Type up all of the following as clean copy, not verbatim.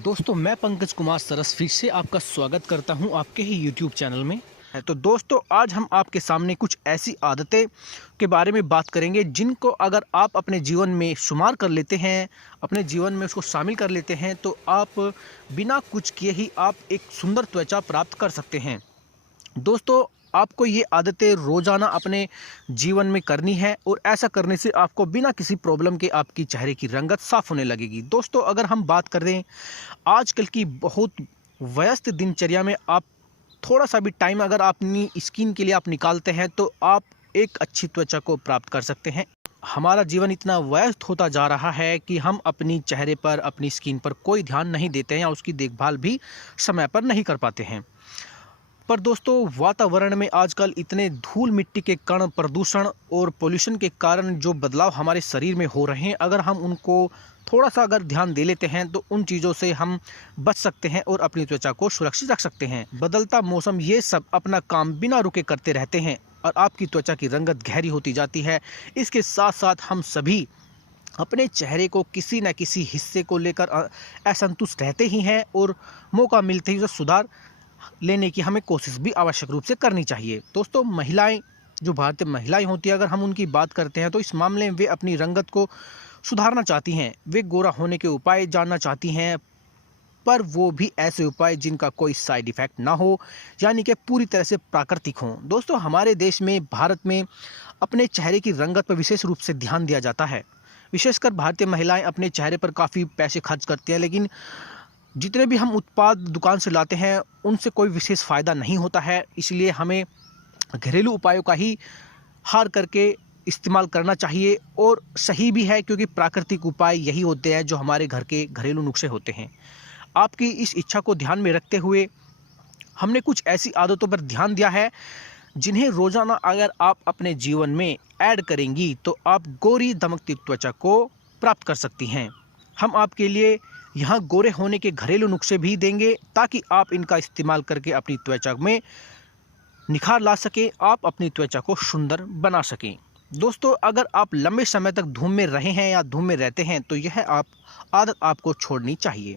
दोस्तों मैं पंकज कुमार सरस फिर से आपका स्वागत करता हूं आपके ही YouTube चैनल में। तो दोस्तों आज हम आपके सामने कुछ ऐसी आदतें के बारे में बात करेंगे जिनको अगर आप अपने जीवन में शुमार कर लेते हैं, अपने जीवन में उसको शामिल कर लेते हैं तो आप बिना कुछ किए ही आप एक सुंदर त्वचा प्राप्त कर सकते हैं। दोस्तों आपको ये आदतें रोज़ाना अपने जीवन में करनी है और ऐसा करने से आपको बिना किसी प्रॉब्लम के आपकी चेहरे की रंगत साफ होने लगेगी। दोस्तों अगर हम बात करें आजकल की बहुत व्यस्त दिनचर्या में आप थोड़ा सा भी टाइम अगर अपनी स्किन के लिए आप निकालते हैं तो आप एक अच्छी त्वचा को प्राप्त कर सकते हैं। हमारा जीवन इतना व्यस्त होता जा रहा है कि हम अपनी चेहरे पर अपनी स्किन पर कोई ध्यान नहीं देते हैं या उसकी देखभाल भी समय पर नहीं कर पाते हैं। पर दोस्तों वातावरण में आजकल इतने धूल मिट्टी के कण प्रदूषण और पोल्यूशन के कारण जो बदलाव हमारे शरीर में हो रहे हैं अगर हम उनको थोड़ा सा अगर ध्यान दे लेते हैं तो उन चीज़ों से हम बच सकते हैं और अपनी त्वचा को सुरक्षित रख सकते हैं। बदलता मौसम ये सब अपना काम बिना रुके करते रहते हैं और आपकी त्वचा की रंगत गहरी होती जाती है। इसके साथ साथ हम सभी अपने चेहरे को किसी न किसी हिस्से को लेकर असंतुष्ट रहते ही हैं और मौका मिलते ही उसे सुधार लेने की हमें कोशिश भी आवश्यक रूप से करनी चाहिए। दोस्तों महिलाएं जो भारतीय महिलाएं होती हैं अगर हम उनकी बात करते हैं तो इस मामले में वे अपनी रंगत को सुधारना चाहती हैं, वे गोरा होने के उपाय जानना चाहती हैं, पर वो भी ऐसे उपाय जिनका कोई साइड इफ़ेक्ट ना हो, यानी कि पूरी तरह से प्राकृतिक हों। दोस्तों हमारे देश में भारत में अपने चेहरे की रंगत पर विशेष रूप से ध्यान दिया जाता है। विशेषकर भारतीय महिलाएं अपने चेहरे पर काफ़ी पैसे खर्च करती हैं, लेकिन जितने भी हम उत्पाद दुकान से लाते हैं उनसे कोई विशेष फ़ायदा नहीं होता है। इसलिए हमें घरेलू उपायों का ही हार करके इस्तेमाल करना चाहिए और सही भी है, क्योंकि प्राकृतिक उपाय यही होते हैं जो हमारे घर के घरेलू नुस्खे होते हैं। आपकी इस इच्छा को ध्यान में रखते हुए हमने कुछ ऐसी आदतों पर ध्यान दिया है जिन्हें रोज़ाना अगर आप अपने जीवन में ऐड करेंगी तो आप गोरी दमकती त्वचा को प्राप्त कर सकती हैं। हम आपके लिए यहाँ गोरे होने के घरेलू नुस्खे भी देंगे ताकि आप इनका इस्तेमाल करके अपनी त्वचा में निखार ला सकें, आप अपनी त्वचा को सुंदर बना सकें। दोस्तों अगर आप लंबे समय तक धूप में रहे हैं या धूप में रहते हैं तो यह आदत आपको छोड़नी चाहिए।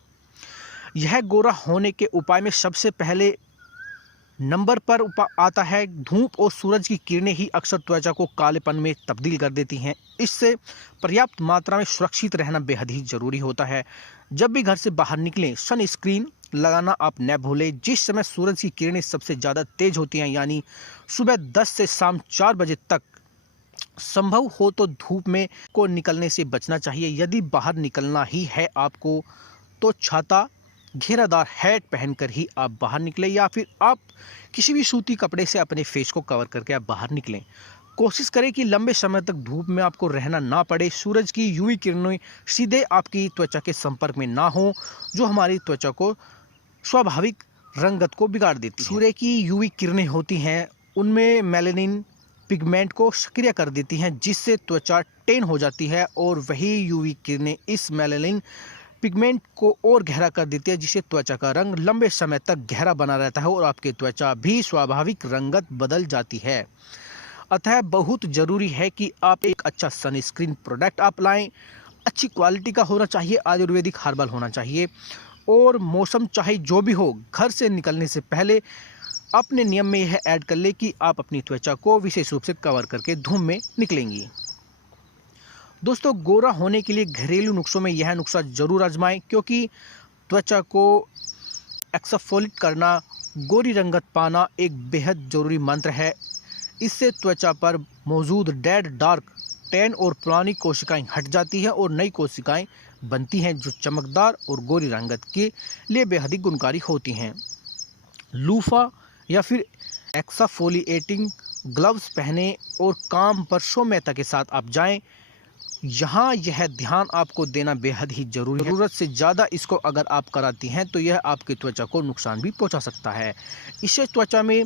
यह गोरा होने के उपाय में सबसे पहले नंबर पर आता है धूप और सूरज की किरणें ही अक्सर त्वचा को कालेपन में तब्दील कर देती हैं। इससे पर्याप्त मात्रा में सुरक्षित रहना बेहद ही ज़रूरी होता है। जब भी घर से बाहर निकलें सनस्क्रीन लगाना आप न भूलें। जिस समय सूरज की किरणें सबसे ज़्यादा तेज होती हैं यानी सुबह 10 से शाम 4 बजे तक संभव हो तो धूप में को निकलने से बचना चाहिए। यदि बाहर निकलना ही है आपको तो छाता घेरादार हैट पहनकर ही आप बाहर निकलें या फिर आप किसी भी सूती कपड़े से अपने फेस को कवर करके आप बाहर निकलें। कोशिश करें कि लंबे समय तक धूप में आपको रहना ना पड़े। सूरज की यूवी किरणें सीधे आपकी त्वचा के संपर्क में ना हो जो हमारी त्वचा को स्वाभाविक रंगत को बिगाड़ देती है। सूर्य की यूवी किरणें होती हैं उनमें मेलानिन पिगमेंट को सक्रिय कर देती हैं जिससे त्वचा टेन हो जाती है और वही यूवी किरणें इस मेलानिन पिगमेंट को और गहरा कर देती है जिससे त्वचा का रंग लंबे समय तक गहरा बना रहता है और आपकी त्वचा भी स्वाभाविक रंगत बदल जाती है। अतः बहुत ज़रूरी है कि आप एक अच्छा सनस्क्रीन प्रोडक्ट आप लाएं। अच्छी क्वालिटी का होना चाहिए, आयुर्वेदिक हर्बल होना चाहिए और मौसम चाहे जो भी हो घर से निकलने से पहले अपने नियम में यह ऐड कर ले कि आप अपनी त्वचा को विशेष रूप से कवर करके धूप में निकलेंगी। दोस्तों गोरा होने के लिए घरेलू नुस्खों में यह नुस्खा ज़रूर आजमाएं, क्योंकि त्वचा को एक्सफोलिएट करना, गोरी रंगत पाना एक बेहद ज़रूरी मंत्र है। इससे त्वचा पर मौजूद डेड डार्क टैन और पुरानी कोशिकाएं हट जाती हैं और नई कोशिकाएं बनती हैं जो चमकदार और गोरी रंगत के लिए बेहद ही गुणकारी होती हैं। लूफा या फिर एक्सफोलिएटिंग ग्लव्स पहने और काम पर सौम्यता के साथ आप जाएं। यहाँ यह ध्यान आपको देना बेहद ही जरूरी है। ज़रूरत से ज़्यादा इसको अगर आप कराती हैं तो यह आपकी त्वचा को नुकसान भी पहुँचा सकता है। इससे त्वचा में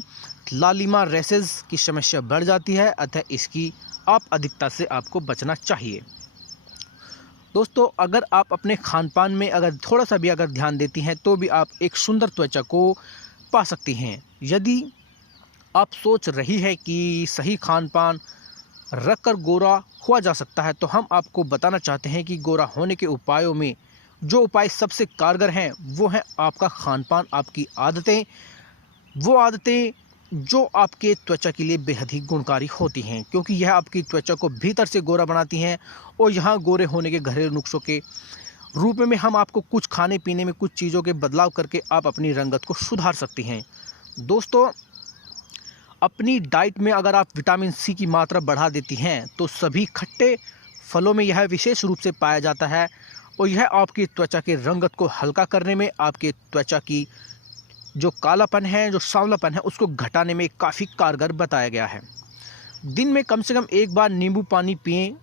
लालिमा रैशेज की समस्या बढ़ जाती है, अतः इसकी आप अधिकता से आपको बचना चाहिए। दोस्तों अगर आप अपने खान पान में अगर थोड़ा सा भी अगर ध्यान देती हैं तो भी आप एक सुंदर त्वचा को पा सकती हैं। यदि आप सोच रही है कि सही खान पान रख कर गोरा हुआ जा सकता है तो हम आपको बताना चाहते हैं कि गोरा होने के उपायों में जो उपाय सबसे कारगर हैं वो है आपका खान पान, आपकी आदतें, वो आदतें जो आपके त्वचा के लिए बेहद ही गुणकारी होती हैं, क्योंकि यह आपकी त्वचा को भीतर से गोरा बनाती हैं। और यहाँ गोरे होने के घरेलू नुस्खों के रूप में हम आपको कुछ खाने पीने में कुछ चीज़ों के बदलाव करके आप अपनी रंगत को सुधार सकती हैं। दोस्तों, अपनी डाइट में अगर आप विटामिन सी की मात्रा बढ़ा देती हैं तो सभी खट्टे फलों में यह विशेष रूप से पाया जाता है और यह आपकी त्वचा के रंगत को हल्का करने में, आपके त्वचा की जो कालापन है, जो सांवलापन है, उसको घटाने में काफ़ी कारगर बताया गया है। दिन में कम से कम एक बार नींबू पानी पिएं।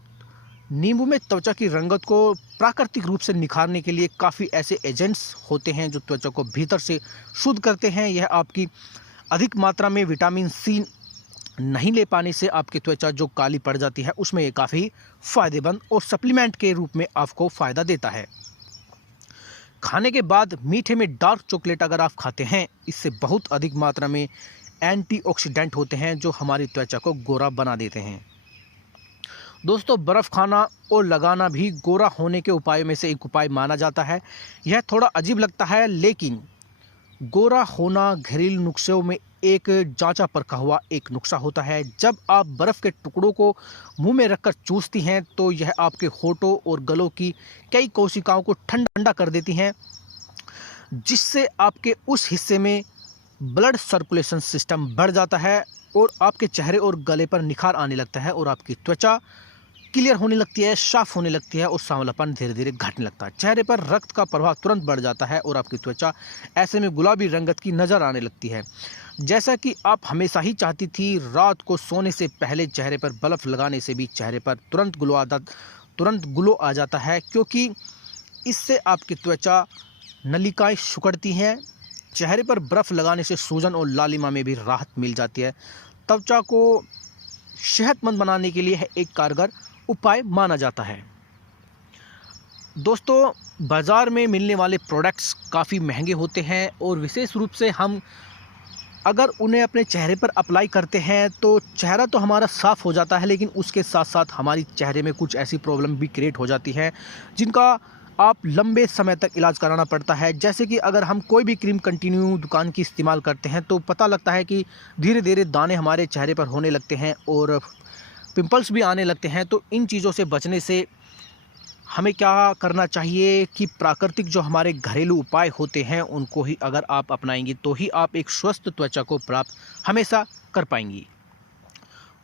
नींबू में त्वचा की रंगत को प्राकृतिक रूप से निखारने के लिए काफ़ी ऐसे एजेंट्स होते हैं जो त्वचा को भीतर से शुद्ध करते हैं। यह आपकी अधिक मात्रा में विटामिन सी नहीं ले पाने से आपकी त्वचा जो काली पड़ जाती है उसमें ये काफ़ी फ़ायदेमंद और सप्लीमेंट के रूप में आपको फ़ायदा देता है। खाने के बाद मीठे में डार्क चॉकलेट अगर आप खाते हैं, इससे बहुत अधिक मात्रा में एंटीऑक्सीडेंट होते हैं जो हमारी त्वचा को गोरा बना देते हैं। दोस्तों, बर्फ़ खाना और लगाना भी गोरा होने के उपायों में से एक उपाय माना जाता है। यह थोड़ा अजीब लगता है, लेकिन गोरा होना घरेलू नुस्खों में एक जांचा परखा हुआ एक नुस्खा होता है। जब आप बर्फ़ के टुकड़ों को मुंह में रखकर चूसती हैं तो यह आपके होठों और गलों की कई कोशिकाओं को ठंडा कर देती हैं, जिससे आपके उस हिस्से में ब्लड सर्कुलेशन सिस्टम बढ़ जाता है और आपके चेहरे और गले पर निखार आने लगता है और आपकी त्वचा क्लियर होने लगती है, साफ होने लगती है और सांवलापन धीरे धीरे घटने लगता है। चेहरे पर रक्त का प्रवाह तुरंत बढ़ जाता है और आपकी त्वचा ऐसे में गुलाबी रंगत की नज़र आने लगती है। जैसा कि आप हमेशा ही चाहती थी, रात को सोने से पहले चेहरे पर बर्फ़ लगाने से भी चेहरे पर तुरंत ग्लो आ जाता है, क्योंकि इससे आपकी त्वचा नलिकाएँ सिकुड़ती हैं। चेहरे पर बर्फ़ लगाने से सूजन और लालिमा में भी राहत मिल जाती है। त्वचा को सेहतमंद बनाने के लिए एक कारगर उपाय माना जाता है। दोस्तों, बाज़ार में मिलने वाले प्रोडक्ट्स काफ़ी महंगे होते हैं और विशेष रूप से हम अगर उन्हें अपने चेहरे पर अप्लाई करते हैं तो चेहरा तो हमारा साफ़ हो जाता है, लेकिन उसके साथ साथ हमारी चेहरे में कुछ ऐसी प्रॉब्लम भी क्रिएट हो जाती है जिनका आप लंबे समय तक इलाज कराना पड़ता है। जैसे कि अगर हम कोई भी क्रीम कंटिन्यू दुकान की इस्तेमाल करते हैं तो पता लगता है कि धीरे धीरे दाने हमारे चेहरे पर होने लगते हैं और पिंपल्स भी आने लगते हैं। तो इन चीज़ों से बचने से हमें क्या करना चाहिए कि प्राकृतिक जो हमारे घरेलू उपाय होते हैं उनको ही अगर आप अपनाएंगी तो ही आप एक स्वस्थ त्वचा को प्राप्त हमेशा कर पाएंगी।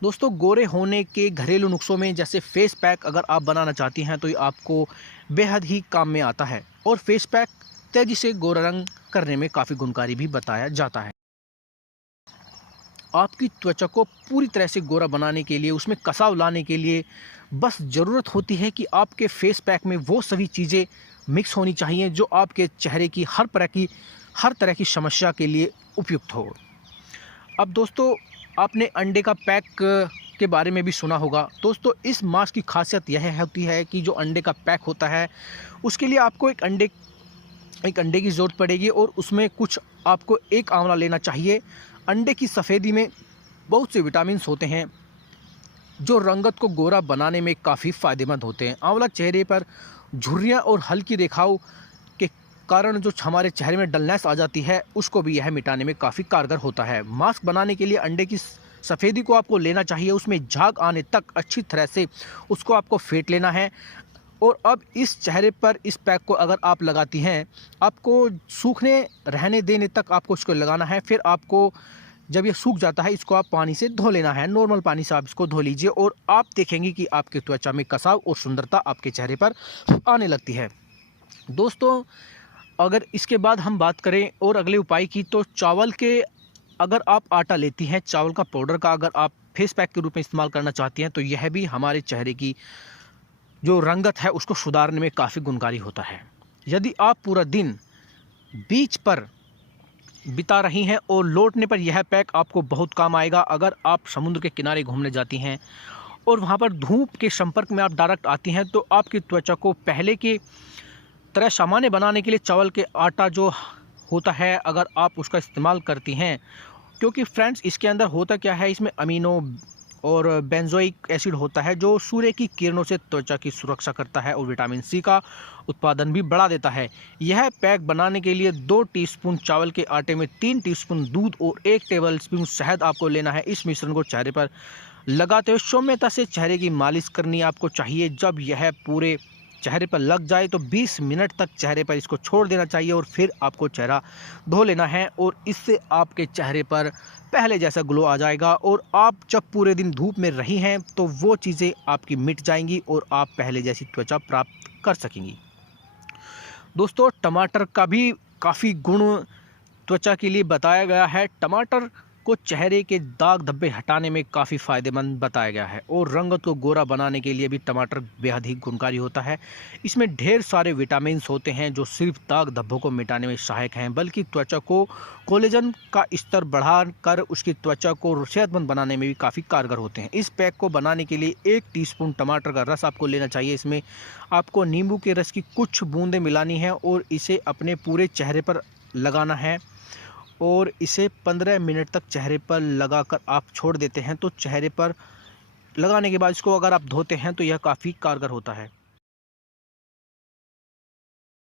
दोस्तों, गोरे होने के घरेलू नुस्खों में जैसे फेस पैक अगर आप बनाना चाहती हैं तो ये आपको बेहद ही काम में आता है और फेस पैक तेज़ी से गोरा रंग करने में काफ़ी गुणकारी भी बताया जाता है। आपकी त्वचा को पूरी तरह से गोरा बनाने के लिए, उसमें कसाव लाने के लिए बस ज़रूरत होती है कि आपके फेस पैक में वो सभी चीज़ें मिक्स होनी चाहिए जो आपके चेहरे की हर तरह की समस्या के लिए उपयुक्त हो। अब दोस्तों, आपने अंडे का पैक के बारे में भी सुना होगा। दोस्तों, इस मास्क की खासियत यह होती है कि जो अंडे का पैक होता है उसके लिए आपको एक अंडे की ज़रूरत पड़ेगी और उसमें कुछ आपको एक आंवला लेना चाहिए। अंडे की सफ़ेदी में बहुत से विटामिन्स होते हैं जो रंगत को गोरा बनाने में काफ़ी फ़ायदेमंद होते हैं। आंवला चेहरे पर झुर्रियाँ और हल्की रेखाओं के कारण जो हमारे चेहरे में डलनेस आ जाती है उसको भी यह मिटाने में काफ़ी कारगर होता है। मास्क बनाने के लिए अंडे की सफ़ेदी को आपको लेना चाहिए, उसमें झाग आने तक अच्छी तरह से उसको आपको फेंट लेना है। और अब इस चेहरे पर इस पैक को अगर आप लगाती हैं, आपको सूखने रहने देने तक आपको इसको लगाना है। फिर आपको जब ये सूख जाता है इसको आप पानी से धो लेना है, नॉर्मल पानी से आप इसको धो लीजिए और आप देखेंगे कि आपकी त्वचा में कसाव और सुंदरता आपके चेहरे पर आने लगती है। दोस्तों, अगर इसके बाद हम बात करें और अगले उपाय की, तो चावल के अगर आप आटा लेती हैं, चावल का पाउडर का अगर आप फेस पैक के रूप में इस्तेमाल करना चाहती हैं तो यह भी हमारे चेहरे की जो रंगत है उसको सुधारने में काफ़ी गुणकारी होता है। यदि आप पूरा दिन बीच पर बिता रही हैं और लौटने पर यह पैक आपको बहुत काम आएगा। अगर आप समुद्र के किनारे घूमने जाती हैं और वहाँ पर धूप के संपर्क में आप डायरेक्ट आती हैं तो आपकी त्वचा को पहले की तरह सामान्य बनाने के लिए चावल के आटा जो होता है अगर आप उसका इस्तेमाल करती हैं, क्योंकि फ्रेंड्स इसके अंदर होता क्या है, इसमें अमीनो और बेंजोइक एसिड होता है जो सूर्य की किरणों से त्वचा की सुरक्षा करता है और विटामिन सी का उत्पादन भी बढ़ा देता है। यह पैक बनाने के लिए 2 टीस्पून चावल के आटे में 3 टीस्पून दूध और 1 टेबलस्पून शहद आपको लेना है। इस मिश्रण को चेहरे पर लगाते हुए सौम्यता से चेहरे की मालिश करनी आपको चाहिए। जब यह पूरे चेहरे पर लग जाए तो 20 मिनट तक चेहरे पर इसको छोड़ देना चाहिए और फिर आपको चेहरा धो लेना है और इससे आपके चेहरे पर पहले जैसा ग्लो आ जाएगा और आप जब पूरे दिन धूप में रही हैं तो वो चीज़ें आपकी मिट जाएंगी और आप पहले जैसी त्वचा प्राप्त कर सकेंगी। दोस्तों, टमाटर का भी काफ़ी गुण त्वचा के लिए बताया गया है। टमाटर को चेहरे के दाग धब्बे हटाने में काफ़ी फ़ायदेमंद बताया गया है और रंगत को गोरा बनाने के लिए भी टमाटर बेहद ही गुणकारी होता है। इसमें ढेर सारे विटामिन्स होते हैं जो सिर्फ दाग धब्बों को मिटाने में सहायक हैं, बल्कि त्वचा को कोलेजन का स्तर बढ़ाकर उसकी त्वचा को सेहतमंद बनाने में भी काफ़ी कारगर होते हैं। इस पैक को बनाने के लिए 1 टीस्पून टमाटर का रस आपको लेना चाहिए। इसमें आपको नींबू के रस की कुछ बूंदें मिलानी है और इसे अपने पूरे चेहरे पर लगाना है और इसे 15 मिनट तक चेहरे पर लगाकर आप छोड़ देते हैं तो चेहरे पर लगाने के बाद इसको अगर आप धोते हैं तो यह काफ़ी कारगर होता है।